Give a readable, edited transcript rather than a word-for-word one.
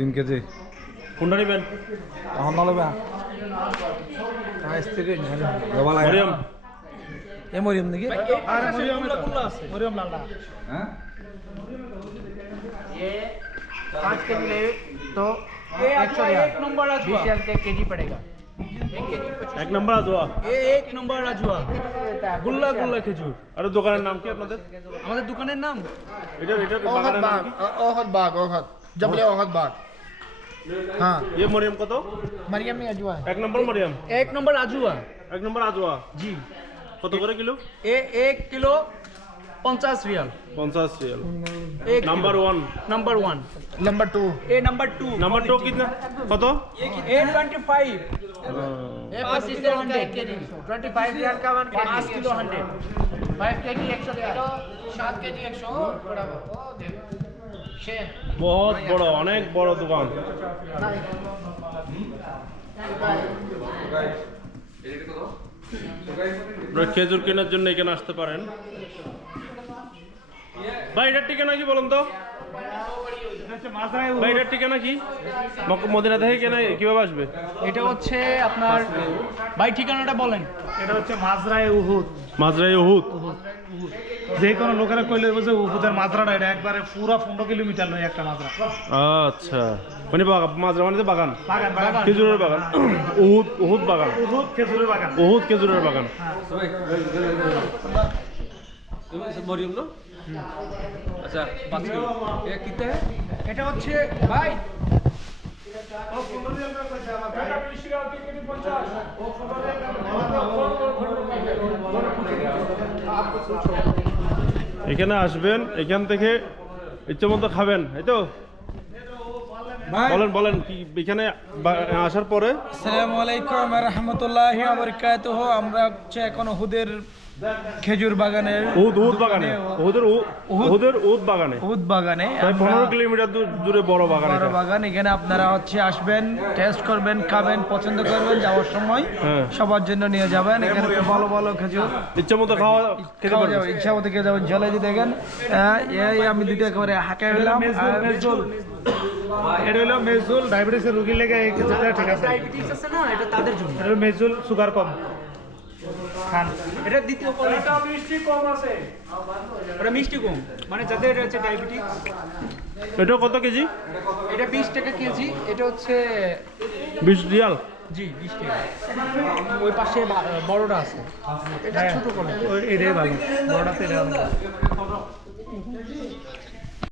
3 KG কোনটা নেবেন? এখন নলবে মরিয়ম এ মরিয়ম নাকি আরে মরিয়ম আছে মরিয়ম লালটা হ্যাঁ ये 5 के जी ले तो 100 नंबर 20 के केजी पड़ेगा 1 केजी 1 নম্বর আজওয়া। এ 1 নম্বর রাজুয়া গুল্লা গুল্লা খেজুর। আর দোকানের নাম কি আপনাদের? আমাদের দোকানের নাম এটা ओहद বাগানের নাম बाग কি? ओहद बाग ओहद जबले ओहद बाग हाँ ये मरियम कत? मरियम में अजवा है 1 নম্বর মরিয়ম 1 নম্বর রাজুয়া 1 নম্বর আজওয়া জি কত করে কিলো? এ 1 কিলো 50 রিয়াল 50 রিয়াল। एक नंबर 1 नंबर 1 नंबर 2 ए नंबर 2 नंबर 2 कितना कत? ए 25 5 किलो 1 केजी 25 रियाल का 1 KG 5 kilo 100 5 KG 100 kilo 7 KG 100 बराबर ओ देखो शेर बहुत बड़ा অনেক বড় দোকান। খেজুর কেনার জন্য এখানে আসতে পারেন। ভাই এটার ঠিকানা কি বলুন তো? ভাই এটার ঠিকানা কি? মদিনা থেকে কেনা কিভাবে আসবে? এটা হচ্ছে আপনার ভাই ঠিকানাটা বলেন। এটা হচ্ছে মাজরায়ে উহুদ। মাজরায়ে উহুদ। যে কোনো লোকেরা কইলে বলছে উহুদের মাজরাটা এটা একবারে পুরো 15 কিলোমিটার লয় একটা মাজরা। আচ্ছা মানে মাজরা মানে বাগান, বাগান বাগান খেজুরের বাগান। উহুদ বাগান, উহুদ খেজুরের বাগান। উহুদ খেজুরের বাগান। মরিয়ম না আচ্ছা 5 কিলো এ কিতে এটা হচ্ছে ভাই এখানে আসবেন, এখান থেকে ইচ্ছে মতো খাবেন, এই তো? বলেন বলেন কি এখানে আসার পরে? আসসালামু আলাইকুম ওয়া রাহমাতুল্লাহি ওয়া বারাকাতুহু। আমরা হচ্ছে এখন উহুদের খেজুর বাগানের উহুদ বাগানে, উহুদের উহুদ বাগানে, উহুদ বাগানে প্রায় 15 কিলোমিটার জুড়ে বড় বাগান। বড় বাগান। এখানে আপনারা হচ্ছে আসবেন, টেস্ট করবেন, খাবেন, পছন্দ করবেন, যাওয়ার সময় হ্যাঁ। সবার জন্য নিয়ে যাবেন। এখানে খুব ভালো ভালো খেজুর ইচ্ছে মতো খেতে খাওয়া পারবেন। যাবে, ইচ্ছা মতো খেয়ে যাবেন। ঝোলে যে দেখেন এই আমি দুটো একেবারে হাঁকে হলাম। মেজুল এটা হলো মেজুল ডায়াবেটিসের রোগীর লেগে এই খেজুরটা ঠিক আছে। ডায়াবেটিস আছে না, এটা তাদের জন্য। এটা হলো মেজুল সুগার কম খান। এটা দ্বিতীয় কোয়ালিটি, মিষ্টি কম আছে, এটা মিষ্টি কম, মানে যাদের হচ্ছে ডায়াবেটিস। এটা কত কেজি? এটা 20 টাকা কেজি। এটা হচ্ছে 20 রিয়াল। জি 20 টাকা। ওই পাশে বড়টা আছে, এটা ছোট কোয়ালিটি। এটাই ভালো, বড়টাতে এটা ভালো।